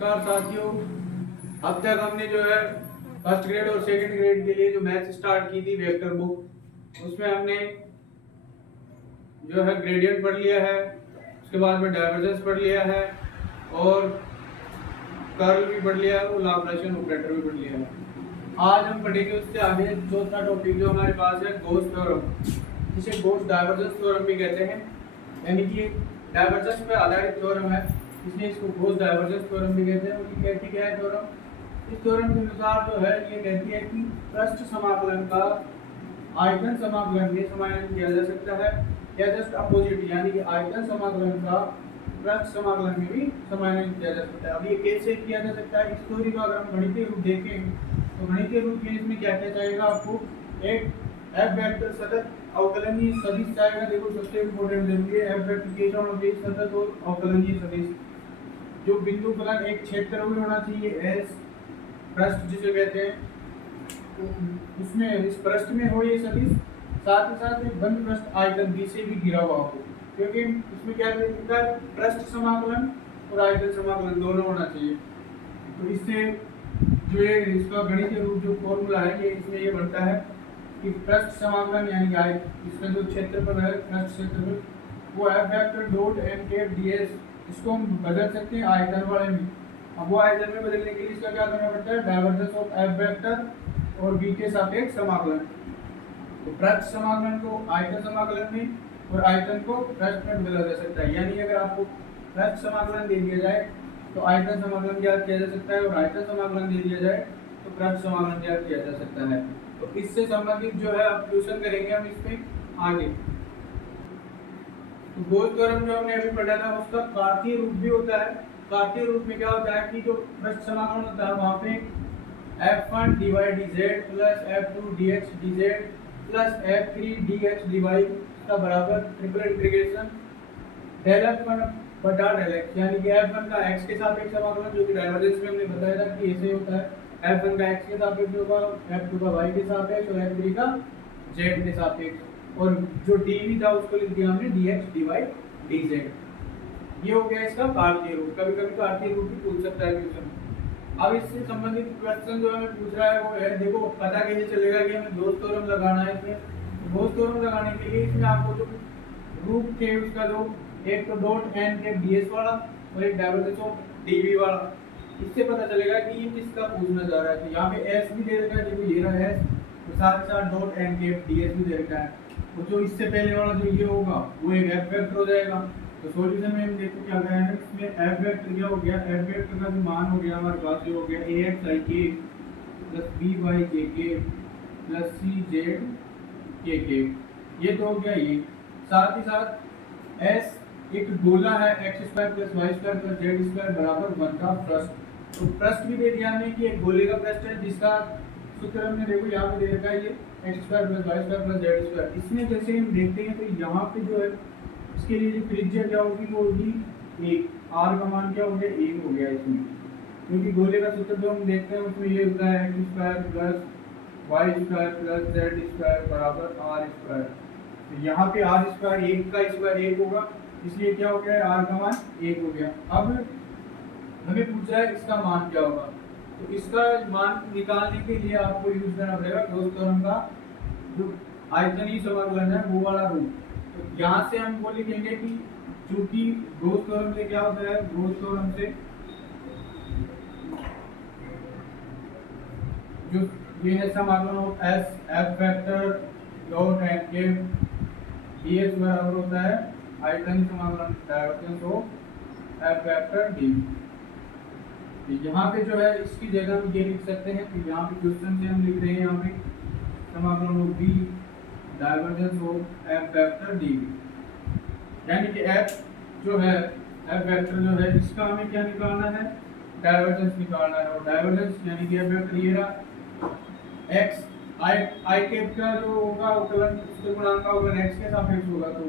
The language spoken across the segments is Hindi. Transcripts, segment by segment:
नमस्कार साथियों। अब तक हमने जो है फर्स्ट ग्रेड और सेकंड ग्रेड के लिए जो मैथ स्टार्ट की थी वेक्टर बुक, उसमें हमने जो है ग्रेडियंट पढ़ लिया है, उसके बाद में डाइवर्जेंस पढ़ लिया है और कर्ल भी पढ़ लिया है और लाप्लासियन ऑपरेटर भी पढ़ लिया है। आज हम पढ़ेंगे उससे आगे चौथा टॉपिक जो हमारे पास है गॉस थ्योरम, जिसे गॉस डाइवर्जेंस थ्योरम भी कहते हैं, यानी कि डाइवर्जेंस पे आधारित थ्योरम है, इसलिए इसको गॉस डाइवर्जेंस थ्योरम भी कहते हैं। और ये कहती क्या है थ्योरम? इस थ्योरम के अनुसार जो है ये कहती है कि पृष्ठ समाकलन का आयतन समाकलन में समायोजन किया जा सकता है, या जस्ट अपोजिट, यानी कि आयतन समाकलन का पृष्ठ समाकलन में भी समायोजन किया जा सकता है। अब ये कैसे किया जा सकता है, इस थ्योरी को अगर हम गणितीय रूप देखें तो गणितीय रूप में इसमें क्या क्या चाहिएगा आपको? एक एफ वेक्टर सतत अवकलनीय सदिश चाहिएगा। देखो सबसे इम्पोर्टेंट जरूरी है एफ वेक्टर के क्या होना चाहिए? सतत और अवकलनीय सदिश। जो बिंदु फलन एक क्षेत्र में होना चाहिए, एस पृष्ठ जिसे कहते हैं, उसमें इस पृष्ठ में हो ये सदिश, साथ ही साथ एक बंद पृष्ठ आयतन बी से भी घिरा हुआ हो, क्योंकि इसमें क्या लिखा है? पृष्ठ समाकलन और आयतन समाकलन दोनों होना चाहिए। तो इससे जो ये इसका गणितीय रूप जो फॉर्मूला है ये इसमें ये बनता है कि पृष्ठ समाकलन यानी इसका जो क्षेत्रफल है पृष्ठ क्षेत्रफल वो F vector dot n cap d s, इसको हम बदल सकते हैं आयतन वाले में। अब वो आयतन में बदलने के लिए इसका क्या करना पड़ता है? डाइवर्जेंस ऑफ एफ वेक्टर और बी के सापेक्ष समाकलन। तो पृष्ठ समाकलन को आयतन समाकलन में और आयतन को पृष्ठ में बदला जा सकता है। यानी अगर आपको पृष्ठ समाकलन दे दिया जाए तो आयतन समाकलन ज्ञात किया जा सकता है, और आयतन समाकलन दे दिया जाए तो पृष्ठ समाकलन ज्ञात किया जा सकता है। तो इससे संबंधित जो है आप ट्यूशन करेंगे हम इसमें आगे। तो गॉस थ्योरम जो हमने अभी पढ़ा था उसका कार्तीय रूप भी होता है। कार्तीय रूप में क्या होता है कि जो पृष्ठ समाकलन होता है वहां पे f1 divide dz plus f2 dx dz plus f3 dx dy का बराबर ट्रिपल इंटीग्रेशन del f1 बटा del x, यानी कि f1 का x के सापेक्ष समाकलन जो कि डाइवर्जेंस में हमने बताया था कि ऐसे होता है। f1 का x के सापेक्ष होगा, f2 का y के सापेक्ष और f3 का z के सापेक्ष, और जो dv था उसको लिख दिया हमने dx dy dz। ये हो गया इसका कार्तीय रूप। कभी कभी कार्तीय रूप भी पूछ सकता है क्वेश्चन। अब इससे संबंधित क्वेश्चन जो हमें पूछ रहा है वो है, देखो पता कैसे चलेगा कि हमें गॉस थ्योरम लगाना है। इसमें गॉस थ्योरम लगाने के लिए इसमें आपको जो रूप के उसका जो एक तो डॉट एन के डीएस वाला और एक डाइवर्जेंस ऑफ डीवी वाला, इससे पता चलेगा कि ये किसका पूछना जा रहा है। तो यहाँ पे एस भी दे रखा है, देखो ये रहा एस, तो साथ साथ डॉट एन के डीएस भी दे रखा है। तो जो इससे पहले वाला जो ये होगा वो एक एफ वेक्टर हो जाएगा। तो सॉल्यूशन में हम देखो क्या गया है, इसमें एफ वेक्टर क्या हो गया? एफ वेक्टर का जो मान हो गया हमारे पास ये हो गया ax i k plus by j k plus c z k k, ये तो हो गया ये। साथ ही साथ s एक गोला है x square plus y square plus z square बराबर 1 का पृष्ठ। तो पृष्ठ भी दे दिया हमने कि एक गोले का पृष्ठ है जिसका सूत्र हमने देखो यहाँ पे दे रखा है ये x square plus y square plus z square. इसमें जैसे हम देखते हैं तो यहाँ पे जो है इसके लिए जो त्रिज्या क्या होगी वो होगी 1, r का मान क्या हो गया? 1 हो गया इसमें, क्योंकि गोले का सूत्र जो हम देखते हैं उसमें ये होता है x square plus y square plus z square बराबर r स्क्वायर। तो यहाँ पे r स्क्वायर 1 का स्क्वायर 1 होगा, इसलिए क्या हो गया? r का मान 1 हो गया। अब हमें पूछा है इसका मान क्या होगा, तो इसका मान निकालने के लिए आपको यूज करना पड़ेगा गॉस थ्योरम का जो आयतनीय समाकलन है वो वाला रूप। तो यहाँ से हम वो लिखेंगे कि चूंकि गॉस थ्योरम से क्या होता है? गॉस थ्योरम से जो ये है समाकलन of S F vector dot n के डीएस बराबर होता है आयतनीय समाकलन divergence of F vector d. यहाँ पे जो है इसकी जगह हम ये लिख सकते हैं कि यहाँ पे क्वेश्चन से हम लिख रहे हैं यहाँ पे समाकलन of b divergence of F vector d, यानी कि एफ जो है एफ वेक्टर जो है इसका हमें क्या निकालना है? डाइवर्जेंस निकालना है। और डाइवर्जेंस यानी कि एफ वेक्टर ये रहा एक्स आई कैप का जो होगा अवकलन उसके गुणांक का अवकलन एक्स के सापेक्ष होगा, तो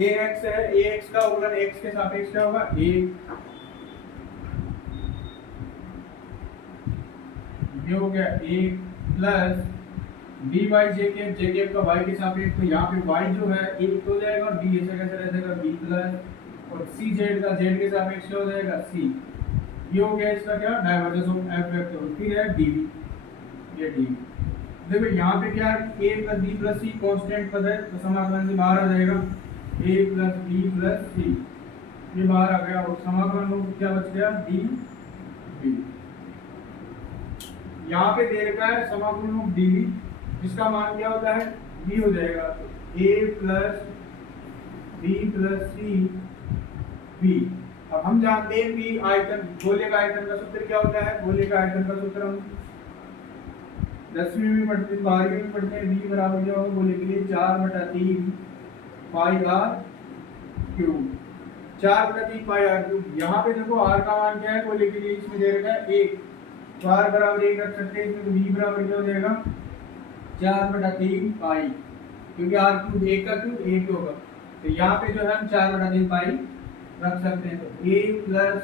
ए एक्स है, ए एक्स का अवकलन एक्स के सापेक्ष क्या होगा? ए, ये हो गया A plus D Y J cap का वाई के सापेक्ष, तो यहाँ पे वाई जो है एक हो जाएगा और डी ऐसे कैसे रह जाएगा बी प्लस, और सी जेड का जेड के सापेक्ष हो जाएगा सी। ये हो गया इसका क्या, डाइवर्जेंस ऑफ एफ वेक्टर। फिर है डीवी, ये डीवी। देखो यहाँ पे क्या है, a plus b plus c constant पद है, तो समाकलन से बाहर आ जाएगा, a plus b plus c, ये बाहर आ गया, और समाकलन में क्या बच गया, डी बी। यहाँ पे दे रखा है समाकलन ऑफ डी बी, जिसका मान क्या होता है, b हो जाएगा, तो a plus b plus c b. अब हम जानते हैं बी आयतन, गोले का आयतन का सूत्र क्या होता है, गोले का आयतन का सूत्र हम 10वीं में पढ़ते हैं, 12वीं में पढ़ते हैं, v बराबर क्या होगा गोले के लिए 4/3 pi r cube, 4/3 pi r cube. यहाँ पे देखो r का मान क्या है गोले के लिए, इसमें दे रखा है 1, तो r बराबर 1 रख सकते हैं, इसमें v बराबर क्या हो जाएगा 4/3 पाई, क्योंकि r क्यूब 1 का क्यूब 1 होगा, तो यहाँ पे जो है हम 4/3 पाई रख सकते हैं, तो a प्लस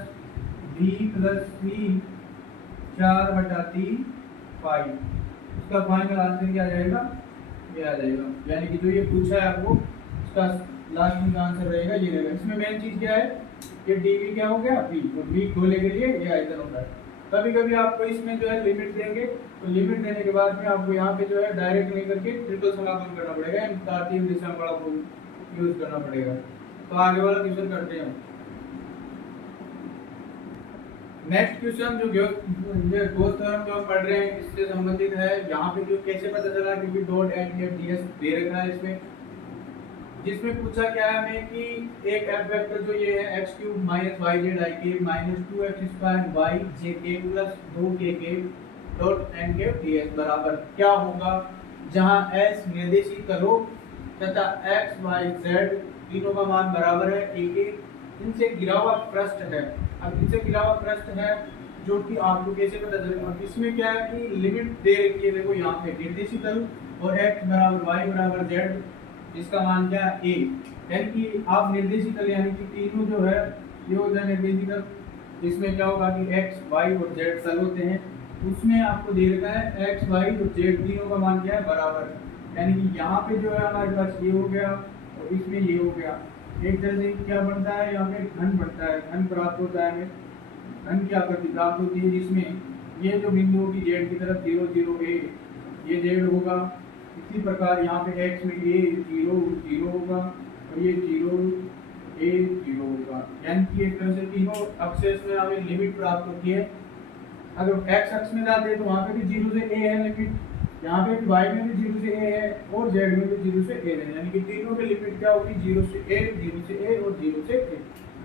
b प्लस सी 4/3 पाई, उसका फाइनल आंसर क्या आ जाएगा, ये आ जाएगा। यानी कि जो ये पूछा है आपको, उसका लास्ट में आंसर रहेगा ये रहेगा। इसमें मेन चीज क्या है, कि डीवी क्या हो गया v, और v गोले के लिए ये आयतन होता है। कभी कभी आपको इसमें जो है लिमिट देंगे, तो लिमिट देने के बाद में आपको यहाँ पे जो है डायरेक्ट नहीं करके ट्रिपल समाकलन करना पड़ेगा, कार्तीय दिशांकड़ा को यूज करना पड़ेगा। तो आगे वाला क्वेश्चन करते हैं। नेक्स्ट क्वेश्चन जो गॉस थ्योरम जो हम पढ़ रहे हैं इससे संबंधित है। यहाँ पे जो कैसे पता चला, क्योंकि dot and F D S दे रखा है इसमें, जिसमें पूछा क्या है हमें कि एक एफ वेक्टर जो ये है x cube minus y z i के माइनस 2x² वाई जे के प्लस 2k डॉट एन के डी एस बराबर क्या होगा, जहाँ s निर्देशित तलों तथा x y z तीनों का मान बराबर है a के, इनसे घिरा हुआ पृष्ठ है। अब इनसे घिरा हुआ पृष्ठ है जो कि आपको कैसे पता चलेगा, इसमें क्या है कि लिमिट दे रखी है, देखो यहाँ पे निर्देशित तल और x बराबर y बराबर z, जिसका मान क्या है a, यानी कि आप निर्देशित तल यानी कि तीनों जो है ये होता है निर्देशित तल, इसमें क्या होगा कि x y और z तल होते हैं, उसमें आपको दे रखा है x y और z तीनों का मान क्या है बराबर, यानी कि यहाँ पे जो है हमारे पास ये हो गया और इसमें ये हो गया, एक तरह से क्या बनता है, यहाँ पे घन बनता है, घन प्राप्त होता है, घन की आकृति प्राप्त होती है, जिसमें ये जो बिंदु होगी जेड की तरफ 0 0 a, ये जेड होगा, इसी प्रकार यहाँ पे x में a 0 0 होगा और ये 0 a 0 होगा, यानी कि एक तरह से तीनों अक्षेश में हमें लिमिट प्राप्त होती है। अगर x अक्ष में जाते हैं तो वहाँ पे भी 0 से a है लिमिट, यहाँ पे y में भी 0 से a है और z में भी 0 से a है, यानी कि तीनों की लिमिट क्या होगी 0 से a 0 से a और 0 से a,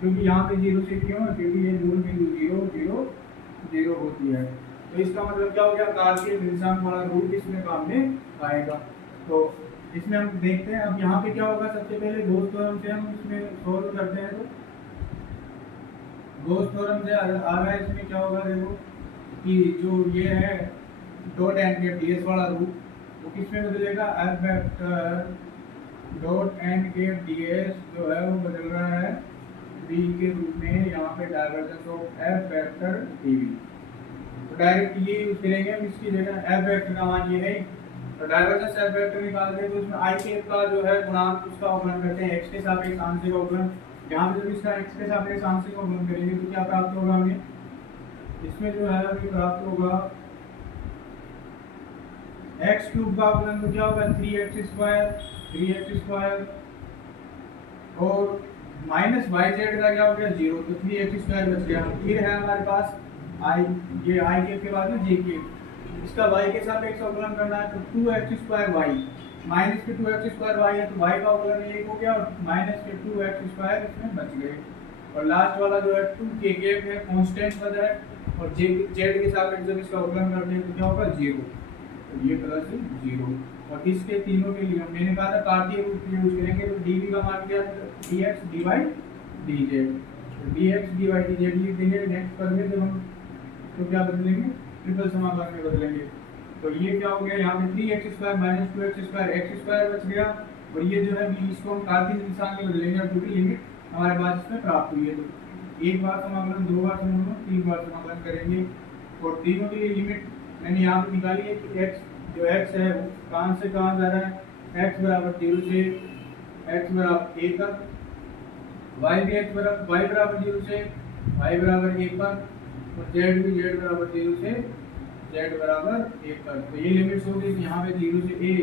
क्योंकि यहाँ पे 0 से क्यों है, क्योंकि ये मूल बिंदु 0 0 0 होती है। तो इसका मतलब क्या हो गया, कार्तीय निर्देशांक वाला रूप इसमें काम में आएगा। तो इसमें हम देखते हैं अब यहाँ पे क्या होगा, सबसे पहले गॉस थ्योरम से हम इसमें सोल्व करते हैं। तो गॉस थ्योरम से आ रहा है, इसमें क्या होगा देखो कि जो ये है डॉट एंड के डी एस वाला रूप, वो किसमें बदलेगा, एफ वेक्टर डॉट एंड के डी एस जो है वो बदल रहा है बी के रूप में, यहाँ पे divergence of F vector d V, तो डायरेक्ट ये यूज करेंगे हम इसकी जगह, एफ वेक्टर का मान ये है, तो डाइवर्जेंस एफ वेक्टर निकालते हैं तो उसमें आई के का जो है गुणांक उसका अवकलन करते हैं एक्स के सापेक्ष आंशिक अवकलन, यहाँ पे जब इसका एक्स के सापेक्ष आंशिक अवकलन करेंगे तो क्या प्राप्त होगा हमें, इसमें जो है हमें प्राप्त होगा एक्स क्यूब का अवकलन तो क्या होगा 3x² और माइनस वाई जेड का क्या हो गया 0, तो 3x² बच गया। फिर है हमारे पास आई, ये आई के बाद में जे के, इसका y के सापेक्ष अवकलन करना है, तो 2x² माइनस के 2x² है, तो y का अवकलन 1 हो गया और माइनस के 2x² इसमें बच गए, और लास्ट वाला जो है 2k है कांस्टेंट पद है, और जेड के सापेक्ष जब इसका अवकलन करते हैं तो क्या होगा 0, तो ये तरह से 0। और इसके तीनों के लिए मैंने कहा था कार्तीय रूप यूज करेंगे, तो dv का मान क्या है dx dy dz, तो dx dy dz लिख देंगे नेक्स्ट पद में, जब हम तो क्या बदलेंगे ट्रिपल समाकलन में बदलेंगे, तो ये क्या हो गया यहाँ पे 3x² माइनस 2x² x² बच गया, और ये जो है इसको हम कार्तीय दिशांक में बदलेंगे, और क्योंकि लिमिट हमारे पास इसमें प्राप्त हुई है, तो एक बार समाकलन, दो बार समाकलन, तीन बार समाकलन करेंगे, और तीनों के लिए लिमिट मैंने यहाँ पे निकाली है कि x जो x है वो कहाँ से कहाँ जा रहा है, x बराबर 0 से x बराबर a तक, y भी y बराबर 0 से y बराबर 1 पर, और जेड भी जेड बराबर 0 से जेड बराबर 1 तक। तो ये लिमिट्स होगी यहाँ पे 0 से a,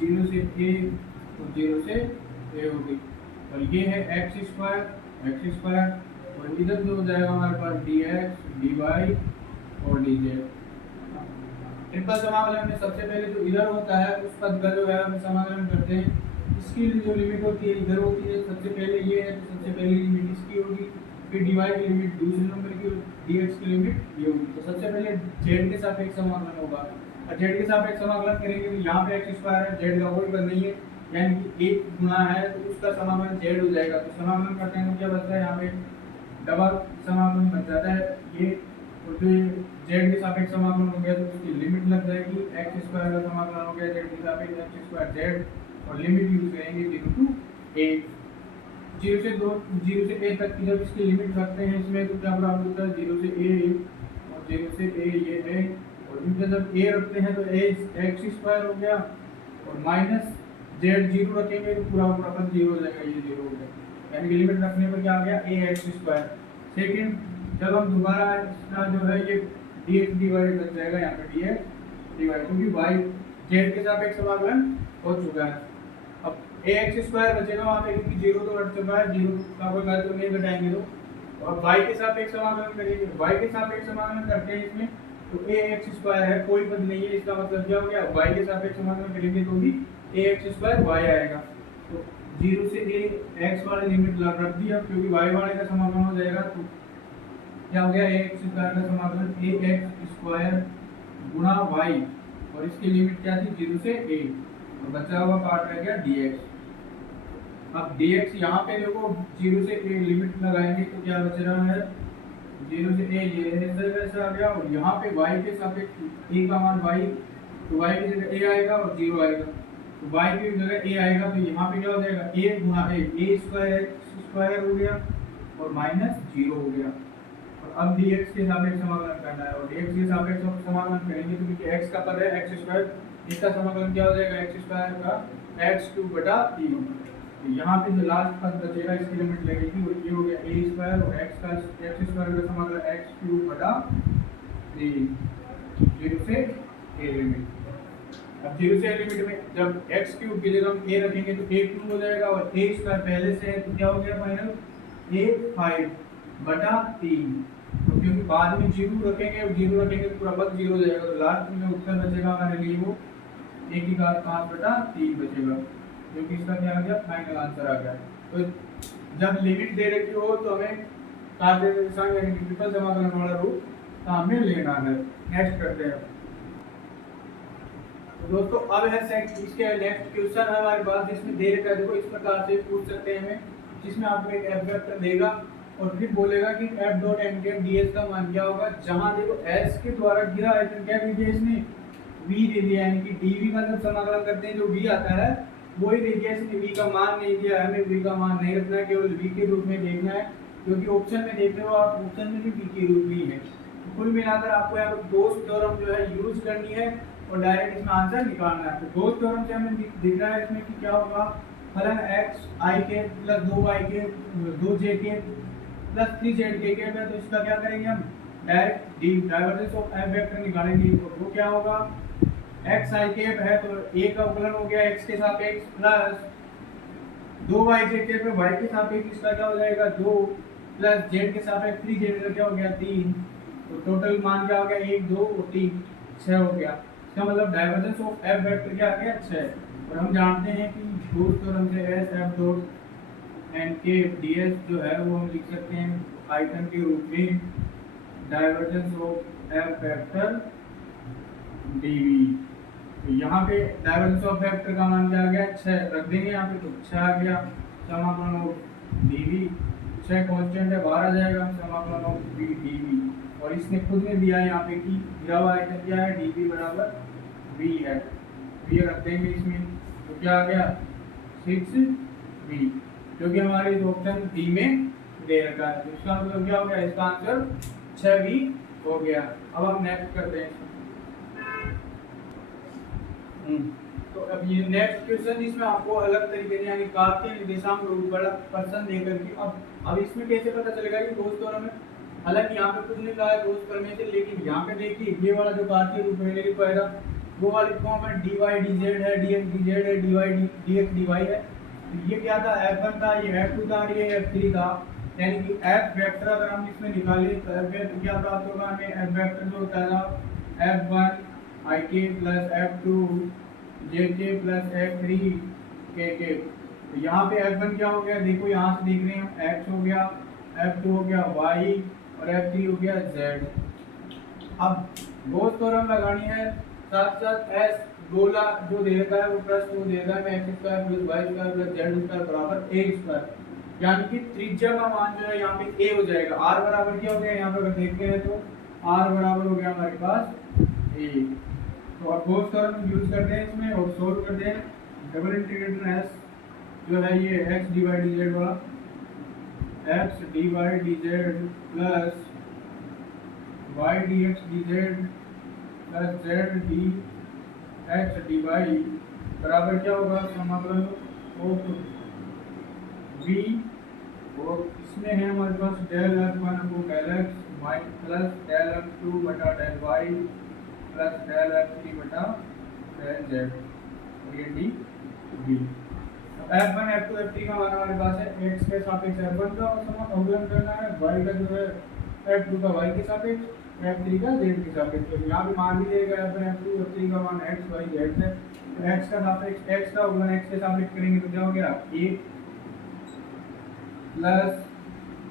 0 से a और 0 से a होगी। और ये है एक्स स्क्वायर और इधर जो हो जाएगा हमारे पास dx dy और dz। ट्रिपल समाकलन में सबसे पहले जो इधर होता है उस पद का जो है हम समाकलन करते हैं। इसकी जो लिमिट होती है इधर होती है, सबसे पहले ये है तो सबसे पहली लिमिट इसकी होगी, फिर dy की लिमिट दूसरे नंबर की, dx की लिमिट ये होगी। तो सबसे पहले z के सापेक्ष समाकलन होगा और z के सापेक्ष समाकलन करेंगे तो यहाँ पे x स्क्वायर है, z का कोई पद नहीं है यानी कि 1 गुना है तो उसका समाकलन z हो जाएगा। तो समाकलन करते हैं तो क्या बचता है, यहाँ पे डबल समाकलन बच जाता है ये। और जो z के सापेक्ष समाकलन हो गया तो उसकी लिमिट लग जाएगी, x स्क्वायर का समाकलन हो गया z के सापेक्ष x स्क्वायर z और लिमिट यूज करेंगे 0 to a। 0 से a तक की जब इसकी लिमिट रखते हैं इसमें तो क्या प्राप्त होता है, 0 से a और 0 से a ये है और इनके जब a रखते हैं तो a x स्क्वायर हो गया और माइनस z 0 रखेंगे तो पूरा पद 0 हो जाएगा, ये 0 हो गया यानी कि लिमिट रखने पर क्या आ गया a x स्क्वायर। सेकंड जब हम दोबारा इसका जो है ये dx dy बच जाएगा, यहाँ पे dx dy क्योंकि y z के सापेक्ष समाकलन हो चुका है। अब ax स्क्वायर बचेगा वहाँ पे क्योंकि 0 तो हट चुका है, 0 का कोई वैल्यू नहीं घटाएंगे तो। और y के सापेक्ष समाकलन करेंगे, y के सापेक्ष समाकलन करते हैं इसमें तो ax स्क्वायर है, कोई पद नहीं है, इसका मतलब क्या हो गया, y के सापेक्ष समाकलन करेंगे तो भी ax स्क्वायर y आएगा। तो 0 से a x वाली लिमिट रख दी, अब क्योंकि y वाले का समाकलन हो जाएगा तो क्या हो गया, ax स्क्वायर का समाकलन ax स्क्वायर गुणा y और इसकी लिमिट क्या थी 0 से a और बचा हुआ पार्ट रह गया dx। अब dx यहाँ पे देखो 0 से a लिमिट लगाएंगे तो क्या बच रहा है, 0 से a ये ऐसे वैसे आ गया और यहाँ पे y के सापेक्ष a का मान y, तो y की जगह a आएगा और 0 आएगा तो y की जगह a आएगा तो यहाँ पे क्या हो जाएगा a गुणा a स्क्वायर x स्क्वायर हो गया और माइनस 0 हो गया। और अब dx के सापेक्ष समाकलन करना है और dx के सापेक्ष समाकलन करेंगे तो क्योंकि x का पद है x स्क्वायर, इसका समाकलन क्या हो जाएगा x स्क्वायर का x क्यूब बटा 3। तो यहाँ पे जो लास्ट पद बचेगा इसकी लिमिट लगेगी और ये हो गया a स्क्वायर और x स्क्वायर का समाकलन x क्यूब बटा 3, 0 से a लिमिट। अब 0 से a लिमिट में जब x क्यूब की जगह हम a रखेंगे तो a क्यूब हो जाएगा और a स्क्वायर पहले से है तो क्या हो गया फाइनल a 5 बटा 3। तो क्योंकि बाद में 0 रखेंगे और 0 रखेंगे तो पूरा पद 0 हो जाएगा तो लास्ट में उत्तर बचेगा हमारे लिए वो a की घात 5 बटा 3 बचेगा, क्योंकि इसका क्या आ गया फाइनल आंसर आ गया। तो जब लिमिट दे रखी हो तो हमें कार्टेशियन यानी कि ट्रिपल समाकलन वाला रूप सामने लेना है। नेक्स्ट करते हैं तो दोस्तों, अब है सेट इसके नेक्स्ट क्वेश्चन है हमारे पास जिसमें दे रखा है, देखो इस प्रकार से पूछ सकते हैं हमें, जिसमें आपको एक f वेक्टर देगा और फिर बोलेगा कि f dot n cap ds का मान क्या होगा। जहां देखो s के द्वारा गिरा है तो क्या दे दिया इसने v दे दिया, यानी कि dv का जब समाकलन करते हैं जो v आता है वही दे दिया इसने, v का मान नहीं दिया, हमें v का मान नहीं रखना है, केवल v के रूप में देखना है क्योंकि ऑप्शन में देख रहे हो आप, ऑप्शन में भी v के रूप में है। तो कुल मिलाकर आपको यहाँ पर दोस्त थ्योरम जो है यूज करनी है और डायरेक्ट इसमें आंसर निकालना है। तो दोस्त थ्योरम से हमें दिख रहा है इसमें कि क्या होगा, फलन x i के प्लस 2y के 2j के प्लस 3z के है तो इसका क्या करेंगे हम direct divergence of f vector निकालेंगे। तो वो क्या होगा, x i कैप है तो a का अवकलन हो गया x के सापेक्ष प्लस 2yj कैप है y के सापेक्ष, इसका क्या हो जाएगा 2 प्लस z के सापेक्ष 3z का क्या हो गया 3, तो टोटल मान क्या हो गया 1 2 और 3 6 हो गया। इसका मतलब डाइवर्जेंस ऑफ f वेक्टर क्या आ गया 6। और हम जानते हैं कि दोस्त थ्योरम से s f डॉट n के ds जो है वो हम लिख सकते हैं आइटम के रूप में divergence of f vector dv। तो यहाँ पे डाइवर्जेंस ऑफ वेक्टर का मान क्या आ गया 6, रख देंगे यहाँ पे तो 6 आ गया, समाकलन ऑफ dv 6 कांस्टेंट है बाहर आ जाएगा, समाकलन ऑफ v dv। और इसने खुद में दिया है यहाँ पे कि दिया हुआ आइटम क्या है dv बराबर v है, v रख देंगे इसमें तो क्या आ गया 6v, जो कि हमारे इस ऑप्शन डी में दे रखा है। तो इसका मतलब क्या हो गया, इसका आंसर 6v हो गया। अब हम नेक्स्ट करते हैं। तो अब ये नेक्स्ट क्वेश्चन इसमें आपको अलग तरीके से यानी कार्तीय निर्देशांक रूप बड़ा पर्सन देकर के अब इसमें कैसे पता चलेगा कि दोस्त थ्योरम में हालांकि यहाँ पे कुछ नहीं कहा है दोस्त प्रमेय से, लेकिन यहाँ पे देखिए ये वाला जो कार्तीय रूप में लिख पाएगा वो वाली फॉर्म है dy dz है, dx dz है, dy dx dy है। तो ये क्या था, f1 था, ये f2 था, ये f3 था। यानी कि f वेक्टर अगर हम इसमें निकाले तो f वेक्टर क्या प्राप्त होगा हमें, f वेक्टर जो होता है f1 ik plus f2 jk plus f3 kk। तो यहाँ पे f1 क्या हो गया, देखो यहाँ से देख रहे हैं हम, x हो गया, f2 हो गया y और f3 हो गया z। अब गोस थ्योरम लगानी है, साथ साथ s गोला जो दे रखा है वो पृष्ठ वो दे रखा है x square plus y square plus z square बराबर a स्क्वायर। यानी कि त्रिज्या का मान जो है यहाँ पे a हो जाएगा। r बराबर क्या हो गया, यहाँ पे अगर देखते हैं तो r बराबर हो गया हमारे पास a। तो अब गोस थ्योरम यूज करते हैं इसमें और सोल्व करते हैं। डबल इंटीग्रेटर s जो है ये x dy dz वाला, x dy dz plus y dx dz plus z dx dy बराबर क्या होगा, समाकलन ऑफ v और इसमें है हमारे पास डेल f1 को del x minus plus del f2 बटा del y plus del f3 बटा डेल z और ये D v। f1 f2 f3 का मान हमारे पास है, x के सापेक्ष f1 का अवकलन करना है, y का जो है f2 का y के सापेक्ष, f3 का z के सापेक्ष। तो यहाँ पे मान भी देगा f1 f2 f3 का मान x y z है। तो x का सापेक्ष x का अवकलन x के सापेक्ष करेंगे तो क्या हो गया, 1 प्लस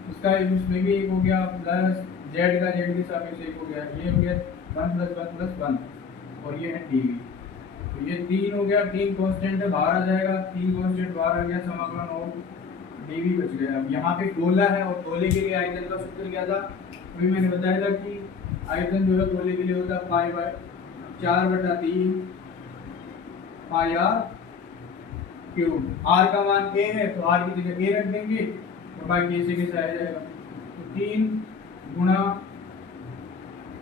इसका इसमें भी 1 हो गया प्लस z का z के सापेक्ष 1 हो गया, ये हो गया 1 प्लस 1 प्लस 1 और ये है dv। तो ये 3 हो गया, 3 कांस्टेंट है बाहर आ जाएगा, 3 कांस्टेंट बाहर आ गया, समाकलन और dv बच गया। अब यहाँ पे गोला है और गोले के लिए आयतन का सूत्र क्या था, अभी मैंने बताया था कि आयतन जो है गोले के लिए होता है pi by 4/3 pi r cube. r का मान a है तो r की जगह a रख देंगे तो बाई k से कैसे आ जाएगा, तो 3 गुणा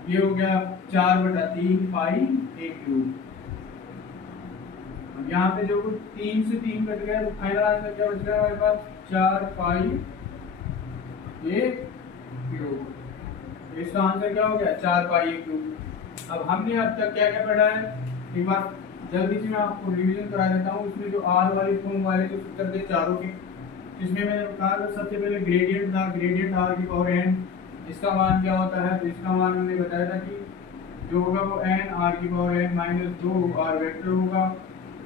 ये हो गया 4/3 पाई a क्यूब। अब यहाँ पे जो 3 से 3 कट गया तो फाइनल आंसर क्या बच गया हमारे पास, 4 पाई a क्यूब। इसका आंसर क्या हो गया, 4 पाई a क्यूब। अब हमने अब तक क्या क्या पढ़ा है, एक बार जल्दी से मैं आपको रिवीजन करा देता हूँ। इसमें जो r वाली फॉर्म वाले जो सूत्र थे चारों के, इसमें मैंने कहा था सबसे पहले ग्रेडियंट था, ग्रेडियंट r की पावर n, इसका मान क्या होता है, तो इसका मान हमने बताया था कि जो होगा वो n r की power n minus 2 r vector होगा।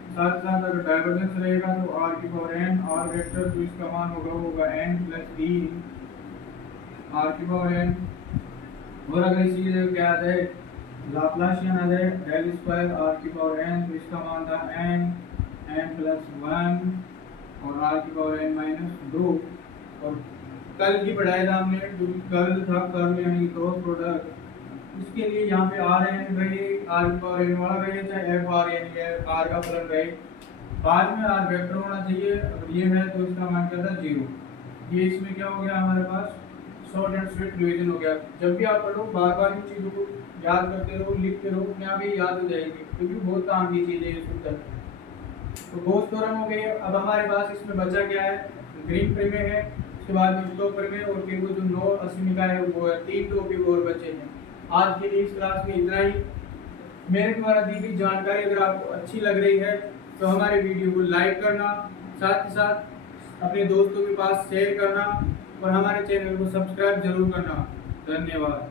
साथ साथ अगर डाइवर्जेंस रहेगा तो r की पावर n r वेक्टर, तो इसका मान होगा n प्लस 3 r की पावर n। और अगर इसी की जगह क्या आ जाए, लाप्लासियन आ जाए डेल स्क्वायर r की पावर n, तो इसका मान था n प्लस 1 और r की पावर n माइनस 2। और कल की पढ़ाया था हमने जो कर्ल था, कर्ल यानी क्रॉस प्रोडक्ट, इसके लिए यहाँ पे r n रहे, r की पावर n वाला रहे, चाहे f r यानी r का फलन रहे, बाद में r वेक्टर होना चाहिए। अगर ये है तो इसका मान क्या था 0। ये इसमें क्या हो गया हमारे पास, शॉर्ट एंड स्वीट रिवीजन हो गया। जब भी आप पढ़ो बार बार इन चीज़ों को याद करते रहो, लिखते रहो, अपने आप ही याद हो जाएगी, क्योंकि बहुत काम की चीज़ है ये सूत्र। तो गोस थ्योरम हो गई। अब हमारे पास इसमें बचा क्या है, ग्रीन प्रमेय है, उसके बाद में स्टोक्स प्रमेय और फिर वो जो 9 80 का है वो है, 3 टॉपिक और बचे हैं। आज के लिए इस क्लास में इतना ही। मेरे द्वारा दी गई जानकारी अगर आपको अच्छी लग रही है तो हमारे वीडियो को लाइक करना, साथ ही साथ अपने दोस्तों के पास शेयर करना और हमारे चैनल को सब्सक्राइब जरूर करना। धन्यवाद।